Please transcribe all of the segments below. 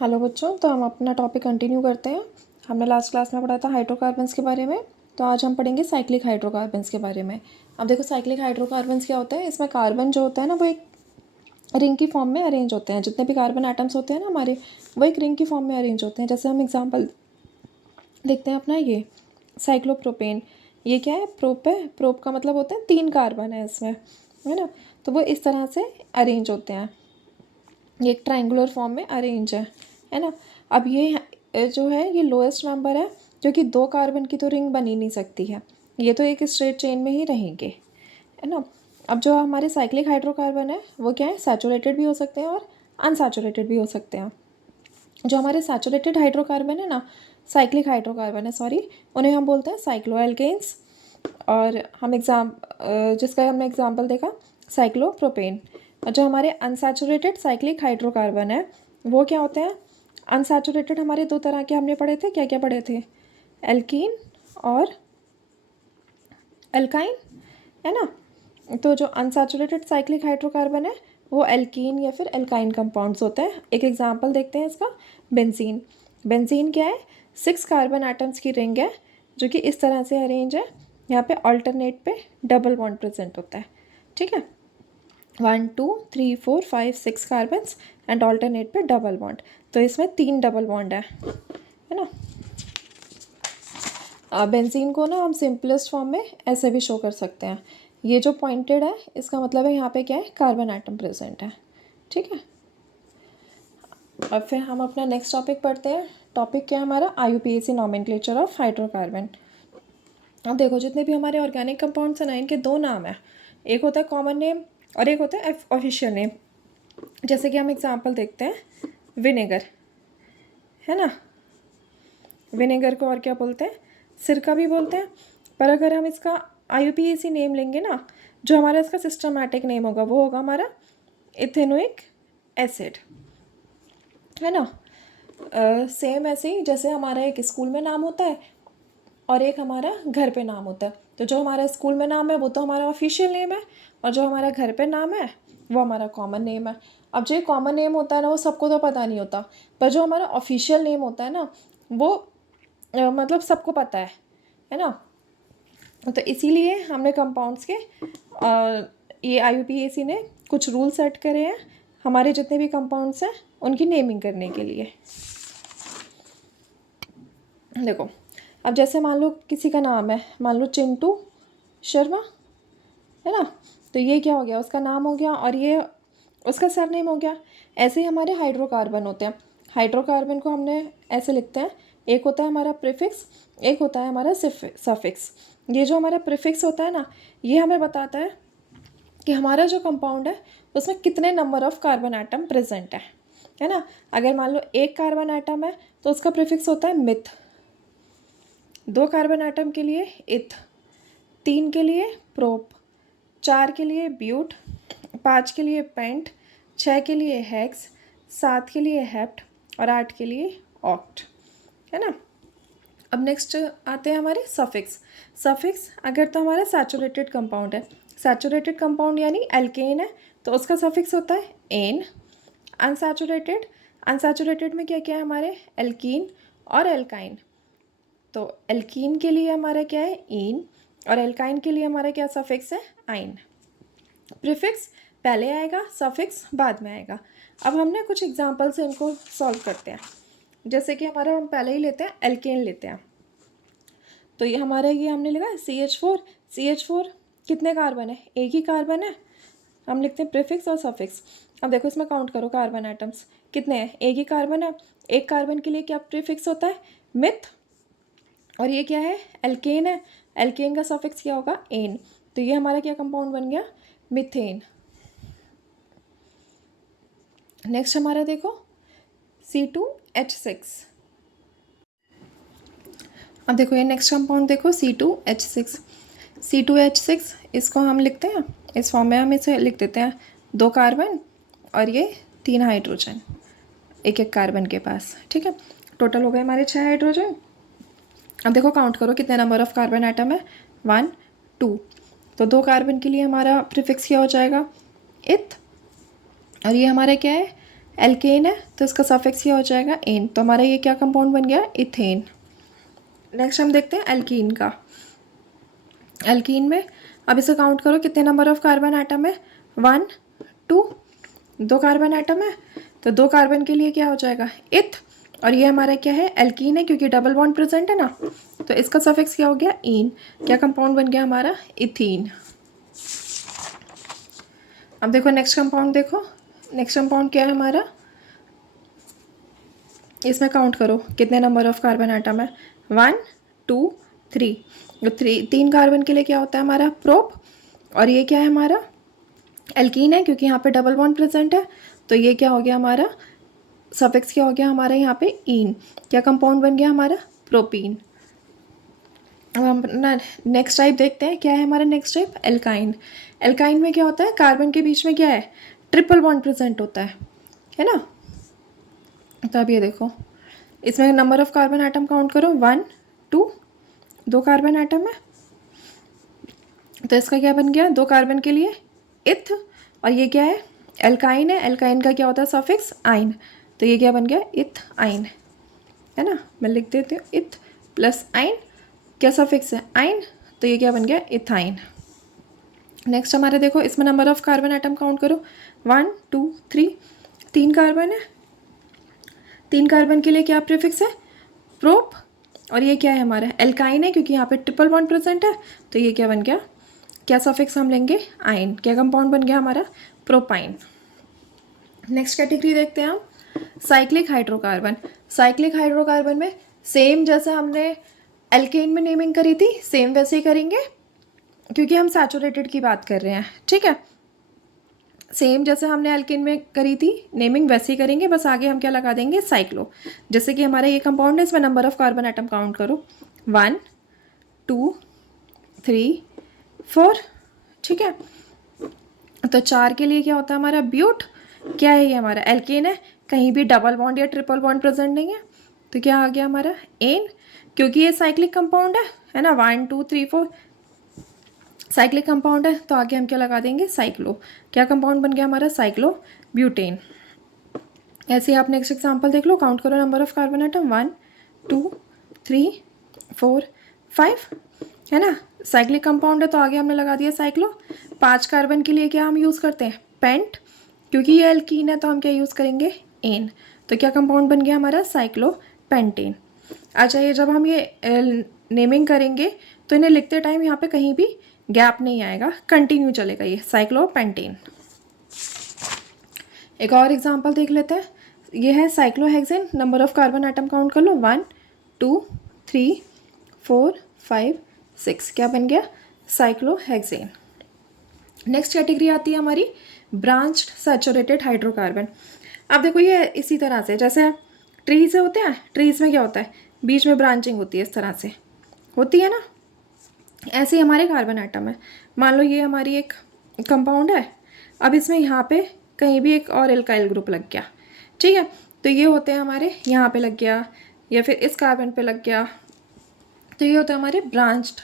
Hello बच्चों, तो हम अपना टॉपिक कंटिन्यू करते हैं। हमने लास्ट क्लास में पढ़ा था हाइड्रोकार्बन्स के बारे में, तो आज हम पढ़ेंगे साइक्लिक हाइड्रोकार्बन्स के बारे में। अब देखो साइक्लिक हाइड्रोकार्बन्स क्या होता है। इसमें कार्बन जो होता है ना, वो एक रिंग की फॉर्म में अरेंज होते हैं। जितने भी कार्बन एटम्स होते हैं ना हमारे, वो एक रिंग की फॉर्म में अरेंज होते हैं। जैसे हम एग्जाम्पल देखते हैं अपना, ये साइक्लोप्रोपेन। ये क्या है? प्रोप है। प्रोप का मतलब होता है 3 कार्बन है इसमें, है ना। तो वो इस तरह से अरेंज होते हैं, ये एक ट्रायंगुलर फॉर्म में अरेंज है ना। अब ये जो है ये लोएस्ट मेंबर है, क्योंकि 2 कार्बन की तो रिंग बन ही नहीं सकती है। ये तो एक स्ट्रेट चेन में ही रहेंगे, है ना। अब जो हमारे साइक्लिक हाइड्रोकार्बन है वो क्या है? सैचुरेटेड भी हो सकते हैं और अनसैचुरेटेड भी हो सकते हैं। जो हमारे सैचुरेटेड हाइड्रोकार्बन है ना, साइक्लिक हाइड्रोकार्बन है सॉरी, उन्हें हम बोलते हैं साइक्लोएल्केन्स। और हम जिसका हमने एग्जाम्पल देखा साइक्लोप्रोपेन। और जो हमारे अनसैचुरेटेड साइक्लिक हाइड्रोकार्बन है वो क्या होते हैं? अनसैचुरेटेड हमारे 2 तरह के हमने पढ़े थे। क्या क्या पढ़े थे? एल्कीन और एल्काइन, है ना। तो जो अनसैचुरेटेड साइक्लिक हाइड्रोकार्बन है वो एल्कीन या फिर एल्काइन कंपाउंड्स होते हैं। एक एग्जांपल देखते हैं इसका, बेंजीन। बेंजीन क्या है? 6 कार्बन एटम्स की रिंग है जो कि इस तरह से अरेंज है। यहाँ पे अल्टरनेट पे डबल बॉन्ड प्रेजेंट होता है, ठीक है। 1 2 3 4 5 6 कार्बन्स एंड अल्टरनेट पे डबल बॉन्ड। तो इसमें 3 डबल बॉन्ड है ना। बेंजीन को ना हम सिंपलेस्ट फॉर्म में ऐसे भी शो कर सकते हैं। ये जो पॉइंटेड है इसका मतलब है यहाँ पे क्या है? कार्बन एटम प्रेजेंट है, ठीक है। अब फिर हम अपना नेक्स्ट टॉपिक पढ़ते हैं। टॉपिक क्या है हमारा? IUPAC nomenclature of hydrocarbon. अब देखो जितने भी हमारे ऑर्गेनिक कंपाउंड्स हैं ना, इनके 2 नाम हैं। एक होता है कॉमन नेम और एक होता है ऑफिशियल नेम। जैसे कि हम एग्जांपल देखते हैं, विनेगर, है ना। विनेगर को और क्या बोलते हैं? सिरका भी बोलते हैं। पर अगर हम इसका IUPAC नेम लेंगे ना, जो हमारा इसका सिस्टमैटिक नेम होगा वो होगा हमारा इथेनोइक एसिड, है ना। सेम ऐसे ही जैसे हमारा एक स्कूल में नाम होता है और एक हमारा घर पे नाम होता है। तो जो हमारा स्कूल में नाम है वो तो हमारा ऑफिशियल नेम है, और जो हमारा घर पे नाम है वो हमारा कॉमन नेम है। अब जो कॉमन नेम होता है ना वो सबको तो पता नहीं होता, पर जो हमारा ऑफिशियल नेम होता है ना वो मतलब सबको पता है ना। तो इसीलिए हमने कंपाउंड्स के ये IUPAC ने कुछ रूल सेट करे हैं हमारे जितने भी कंपाउंड्स हैं उनकी नेमिंग करने के लिए। देखो अब जैसे मान लो किसी का नाम है, मान लो चिंटू शर्मा, है ना। तो ये क्या हो गया? उसका नाम हो गया और ये उसका सरनेम हो गया। ऐसे ही हमारे हाइड्रोकार्बन होते हैं। हाइड्रोकार्बन को हमने ऐसे लिखते हैं, एक होता है हमारा प्रीफिक्स, एक होता है हमारा सफिक्स। ये जो हमारा प्रीफिक्स होता है ना, ये हमें बताता है कि हमारा जो कंपाउंड है उसमें कितने number of carbon atom present है ना। अगर मान लो 1 कार्बन एटम है तो उसका प्रीफिक्स होता है मिथ। 2 कार्बन एटम के लिए इथ, 3 के लिए प्रोप, 4 के लिए ब्यूट, 5 के लिए पेंट, 6 के लिए हेक्स, 7 के लिए हेप्ट और 8 के लिए ऑक्ट, है ना। अब नेक्स्ट आते हैं हमारे सफिक्स। सफिक्स अगर तो हमारा सैचुरेटेड कंपाउंड है, सैचुरेटेड कंपाउंड यानी एल्केन है तो उसका सफिक्स होता है एन। अनसैचुरेटेड, अनसैचुरेटेड में क्या क्या है हमारे? एल्कीन और एल्काइन। तो एल्कीन के लिए हमारा क्या है? इन। और एल्काइन के लिए हमारा क्या सफिक्स है? आइन। प्रीफिक्स पहले आएगा, सफिक्स बाद में आएगा। अब हमने कुछ एग्जांपल से इनको सॉल्व करते हैं। जैसे कि हमारा हम पहले ही लेते हैं, एल्केन लेते हैं। तो ये हमारा ये हमने लिखा CH4। CH4 कितने कार्बन है? एक ही कार्बन है। हम लिखते हैं प्रीफिक्स और सफिक्स। अब देखो इसमें काउंट करो कार्बन एटम्स कितने हैं? एक ही कार्बन है। एक कार्बन के लिए क्या प्रीफिक्स होता है? मिथ। और ये क्या है? एल्केन है। एल्केन का सफिक्स क्या होगा? एन। तो ये हमारा क्या कंपाउंड बन गया? मिथेन। नेक्स्ट हमारा देखो C2H6। अब देखो ये नेक्स्ट कंपाउंड देखो C2H6। C2H6 इसको हम लिखते हैं इस फॉर्म में, हम इसे लिख देते हैं 2 कार्बन और ये 3 हाइड्रोजन, एक एक कार्बन के पास, ठीक है। टोटल हो गए हमारे 6 हाइड्रोजन। अब देखो काउंट करो कितने नंबर ऑफ कार्बन एटम है? 1 2। तो 2 कार्बन के लिए हमारा प्रीफिक्स क्या हो जाएगा? इथ। और ये हमारा क्या है? एल्केन है तो इसका सफिक्स क्या हो जाएगा, एन। तो हमारा ये क्या कंपाउंड बन गया, इथेन। नेक्स्ट हम देखते हैं एल्कीन का। एल्कीन में अब इसे काउंट करो, कितने नंबर ऑफ कार्बन आइटम है, 1 2, 2 कार्बन आइटम है। तो 2 कार्बन के लिए क्या हो जाएगा, इथ। और ये हमारा क्या है, एल्कीन है, क्योंकि डबल बॉन्ड प्रेजेंट है ना, तो इसका सफिक्स क्या हो गया, ईन। क्या कंपाउंड बन गया हमारा, इथीन। अब देखो नेक्स्ट कंपाउंड, देखो नेक्स्ट कंपाउंड क्या है हमारा, इसमें काउंट करो कितने नंबर ऑफ कार्बन आइटम है, 1 2 3। तो 3 कार्बन के लिए क्या होता है हमारा, प्रोप। और ये क्या है हमारा, एल्कीन है, क्योंकि यहाँ पे डबल बॉन्ड प्रेजेंट है, तो ये क्या हो गया हमारा, सफिक्स क्या हो गया हमारा यहाँ पे, ईन। क्या कंपाउंड बन गया हमारा, प्रोपीन। अब हम ना नेक्स्ट टाइप देखते हैं, क्या है हमारा नेक्स्ट टाइप, एल्काइन। एल्काइन में क्या होता है, कार्बन के बीच में क्या है, ट्रिपल बॉन्ड प्रेजेंट होता है ना। तो अब ये देखो, इसमें number of carbon atom count करो, 1 2, 2 कार्बन आइटम है। तो इसका क्या बन गया, 2 कार्बन के लिए इथ। और ये क्या है, एल्काइन है, एल्काइन का क्या होता है सफिक्स, आइन। तो ये क्या बन गया, इथ आइन, है ना। मैं लिख देती हूँ, इथ प्लस आइन, क्या सफिक्स है, आइन। तो ये क्या बन गया, इथाइन। नेक्स्ट हमारे देखो, इसमें number of carbon atom count करो, 1 2 3, 3 कार्बन है। 3 कार्बन के लिए क्या प्रीफिक्स है, प्रोप। और ये क्या है हमारा, एल्काइन है, क्योंकि यहाँ पे ट्रिपल बॉन्ड प्रेजेंट है, तो ये क्या बन गया, क्या सफिक्स हम लेंगे, आइन। क्या कंपाउंड बन गया हमारा, प्रोपाइन। नेक्स्ट कैटेगरी देखते हैं हम, साइक्लिक हाइड्रोकार्बन। साइक्लिक हाइड्रोकार्बन में सेम जैसे हमने एल्केन में नेमिंग करी थी, सेम वैसे ही करेंगे, क्योंकि हम सैचुरेटेड की बात कर रहे हैं, ठीक है। सेम जैसे हमने एल्केन में करी थी नेमिंग, वैसे ही करेंगे, बस आगे हम क्या लगा देंगे, साइक्लो। जैसे कि हमारा ये कंपाउंड है, इसमें number of carbon atom count करो, 1 2 3 4, ठीक है। तो 4 के लिए क्या होता है हमारा, ब्यूट। क्या है ये हमारा, एल्केन है, कहीं भी डबल बॉन्ड या ट्रिपल बॉन्ड प्रेजेंट नहीं है, तो क्या आ गया हमारा, एन। क्योंकि ये साइक्लिक कंपाउंड है ना, 1 2 3 4 साइक्लिक कंपाउंड है, तो आगे हम क्या लगा देंगे, साइक्लो। क्या कंपाउंड बन गया हमारा, साइक्लो ब्यूटेन। ऐसे ही आप नेक्स्ट एग्जांपल देख लो, काउंट करो नंबर ऑफ कार्बन आइटम, 1 2 3 4 5, है ना। साइक्लिक कंपाउंड है, तो आगे हमने लगा दिया साइक्लो। 5 कार्बन के लिए क्या हम यूज़ करते हैं, पेंट। क्योंकि ये एल्कीन है, तो हम क्या यूज़ करेंगे, एन। तो क्या कंपाउंड बन गया हमारा, साइक्लो पेंटेन। अच्छा, ये जब हम ये नेमिंग करेंगे, तो इन्हें लिखते टाइम यहाँ पे कहीं भी गैप नहीं आएगा, कंटिन्यू चलेगा ये, साइक्लो पेंटेन। एक और एग्जांपल देख लेते हैं, ये है cyclohexane. Number of carbon atom count कर लो, 1 2 3 4 5 6। क्या बन गया, साइक्लोहेक्सेन। नेक्स्ट कैटेगरी आती है हमारी ब्रांच्ड सैचुरेटेड हाइड्रोकार्बन। अब देखो ये इसी तरह से, जैसे ट्रीज होते हैं, ट्रीज में क्या होता है, बीच में ब्रांचिंग होती है, इस तरह से होती है ना। ऐसे ही हमारे कार्बन आइटम है, मान लो ये हमारी एक कंपाउंड है, अब इसमें यहाँ पे कहीं भी एक और एल्काइल ग्रुप लग गया, ठीक है। तो ये होते हैं हमारे, यहाँ पे लग गया या फिर इस कार्बन पे लग गया, तो ये होता है हमारे ब्रांच्ड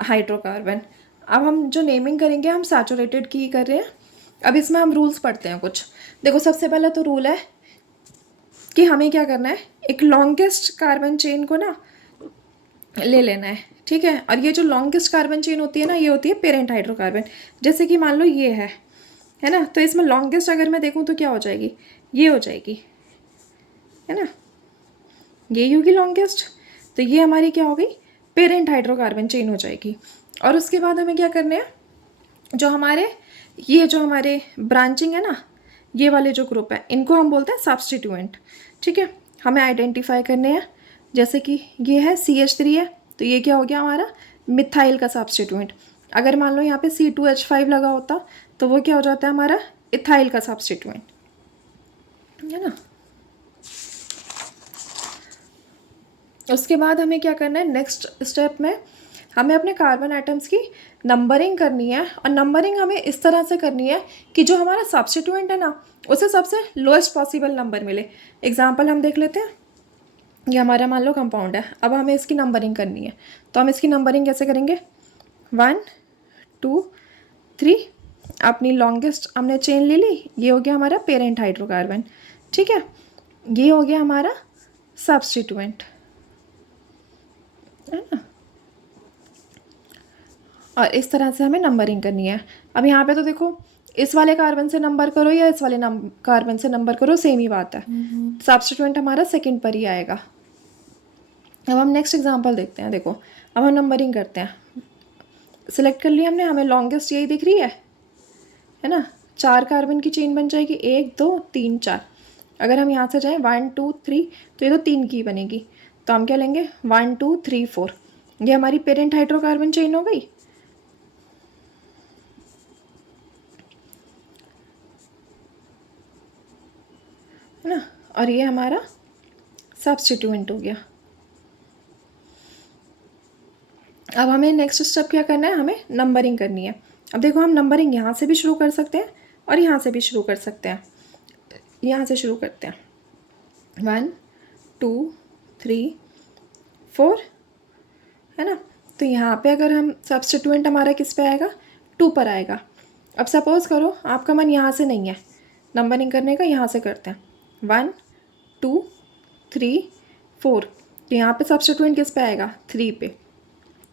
हाइड्रोकार्बन। अब हम जो नेमिंग करेंगे, हम सैचुरेटेड की ही कर रहे हैं। अब इसमें हम रूल्स पढ़ते हैं कुछ। देखो सबसे पहला तो रूल है कि हमें क्या करना है, एक लॉन्गेस्ट कार्बन चेन को ना ले लेना है, ठीक है। और ये जो लॉन्गेस्ट कार्बन चेन होती है ना, ये होती है पेरेंट हाइड्रोकार्बन। जैसे कि मान लो ये है ना, तो इसमें लॉन्गेस्ट अगर मैं देखूँ तो क्या हो जाएगी, ये हो जाएगी, है ना, ये होगी लॉन्गेस्ट। तो ये हमारी क्या हो गई, पेरेंट हाइड्रोकार्बन चेन हो जाएगी। और उसके बाद हमें क्या करना है, जो हमारे ब्रांचिंग है ना, ये वाले जो ग्रुप है, इनको हम बोलते हैं सब्स्टिट्यूएंट, ठीक है। हमें आइडेंटिफाई करने हैं, जैसे कि ये है CH3 है, तो ये क्या हो गया हमारा, मिथाइल का सब्स्टिट्यूएंट। अगर मान लो यहाँ पे C2H5 लगा होता, तो वो क्या हो जाता है हमारा, इथाइल का सब्स्टिट्यूएंट, है ना। उसके बाद हमें क्या करना है, नेक्स्ट स्टेप में हमें अपने कार्बन आइटम्स की नंबरिंग करनी है। और नंबरिंग हमें इस तरह से करनी है कि जो हमारा सब्स्टिट्यूएंट है ना, उसे सबसे लोएस्ट पॉसिबल नंबर मिले। एग्जांपल हम देख लेते हैं, ये हमारा मान लो कंपाउंड है, अब हमें इसकी नंबरिंग करनी है। तो हम इसकी नंबरिंग कैसे करेंगे, 1 2 3, अपनी लॉन्गेस्ट हमने चेन ले ली, ये हो गया हमारा पेरेंट हाइड्रोकार्बन, ठीक है, ये हो गया हमारा सब्स्टिट्यूएंट, है ना। और इस तरह से हमें नंबरिंग करनी है। अब यहाँ पे तो देखो, इस वाले कार्बन से नंबर करो या इस वाले कार्बन से नंबर करो, सेम ही बात है। सब्स्टिट्यूएंट हमारा सेकंड पर ही आएगा। अब हम नेक्स्ट एग्जांपल देखते हैं। देखो, अब हम नंबरिंग करते हैं। सिलेक्ट कर लिया हमने, हमें लॉन्गेस्ट यही दिख रही है ना। 4 कार्बन की चेन बन जाएगी, 1 2 3 4। अगर हम यहाँ से जाएँ 1 2 3, तो ये तो 3 की बनेगी। तो हम क्या लेंगे, 1 2 3 4। ये हमारी पेरेंट हाइड्रोकार्बन चेन हो गई। है ना, और ये हमारा सब्स्टिट्यूएंट हो गया। अब हमें नेक्स्ट स्टेप क्या करना है, हमें नंबरिंग करनी है। अब देखो, हम नंबरिंग यहाँ से भी शुरू कर सकते हैं और यहाँ से भी शुरू कर सकते हैं। यहाँ से शुरू करते हैं, 1 2 3 4, है ना। तो यहाँ पे अगर हम सब्स्टिट्यूएंट हमारा किस पे आएगा, 2 पर आएगा। अब सपोज़ करो आपका मन यहाँ से नहीं है नंबरिंग करने का, यहाँ से करते हैं 1 2 3 4। तो यहाँ पे सब्स्टिट्यूएंट किस पे आएगा, 3 पे।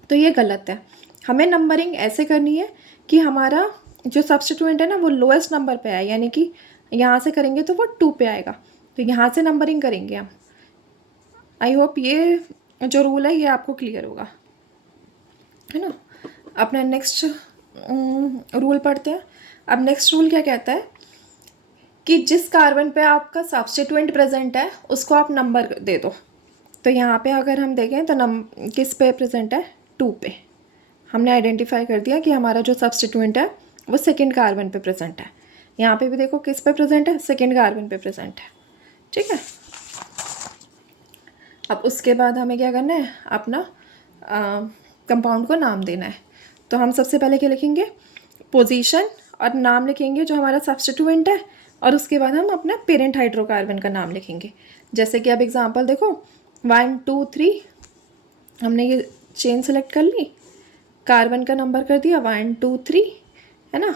तो ये गलत है। हमें नंबरिंग ऐसे करनी है कि हमारा जो सब्स्टिट्यूएंट है ना वो लोएस्ट नंबर पे आए, यानी कि यहाँ से करेंगे तो वो 2 पे आएगा। तो यहाँ से नंबरिंग करेंगे हम। आई होप ये जो रूल है ये आपको क्लियर होगा, है ना। अपना नेक्स्ट रूल पढ़ते हैं। अब नेक्स्ट रूल क्या कहता है कि जिस कार्बन पे आपका सब्स्टिट्यूएंट प्रेजेंट है उसको आप नंबर दे दो। तो यहाँ पे अगर हम देखें तो किस पे प्रेजेंट है, 2 पे। हमने आइडेंटिफाई कर दिया कि हमारा जो सब्स्टिट्यूएंट है वो सेकंड कार्बन पे प्रेजेंट है। यहाँ पे भी देखो किस पे प्रेजेंट है, सेकंड कार्बन पे प्रेजेंट है। ठीक है, अब उसके बाद हमें क्या करना है, अपना कंपाउंड को नाम देना है। तो हम सबसे पहले क्या लिखेंगे, पोजीशन और नाम लिखेंगे जो हमारा सब्स्टिट्यूएंट है, और उसके बाद हम अपना पेरेंट हाइड्रोकार्बन का नाम लिखेंगे। जैसे कि अब एग्जांपल देखो, 1 2 3 हमने ये चेन सेलेक्ट कर ली, कार्बन का नंबर कर दिया 1 2 3, है ना।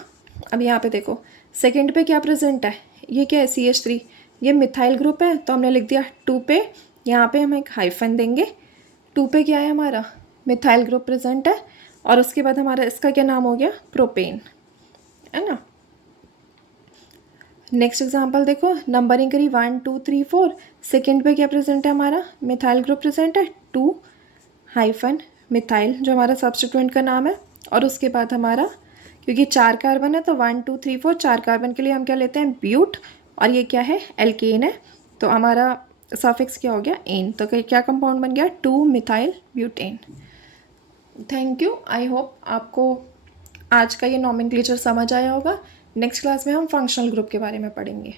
अब यहाँ पे देखो सेकंड पे क्या प्रेजेंट है, ये क्या है, CH3। ये मिथाइल ग्रुप है तो हमने लिख दिया 2 पे। यहाँ पे हम एक हाइफन देंगे, 2 पे क्या है हमारा, मिथाइल ग्रुप प्रेजेंट है। और उसके बाद हमारा इसका क्या नाम हो गया, प्रोपेन, है ना। नेक्स्ट एग्जांपल देखो, नंबरिंग करी 1 2 3 4। सेकंड पे क्या प्रेजेंट है हमारा, मिथाइल ग्रुप प्रेजेंट है, 2 हाइफन मिथाइल जो हमारा सब्स्टिट्यूएंट का नाम है। और उसके बाद हमारा, क्योंकि 4 कार्बन है तो 1 2 3 4, 4 कार्बन के लिए हम क्या लेते हैं, ब्यूट। और ये क्या है, एल्केन है, तो हमारा सफिक्स क्या हो गया, एन। तो क्या कंपाउंड बन गया, 2 methyl butane. Thank you. I hope आपको आज का ये नॉमेनक्लेचर समझ आया होगा। नेक्स्ट क्लास में हम फंक्शनल ग्रुप के बारे में पढ़ेंगे।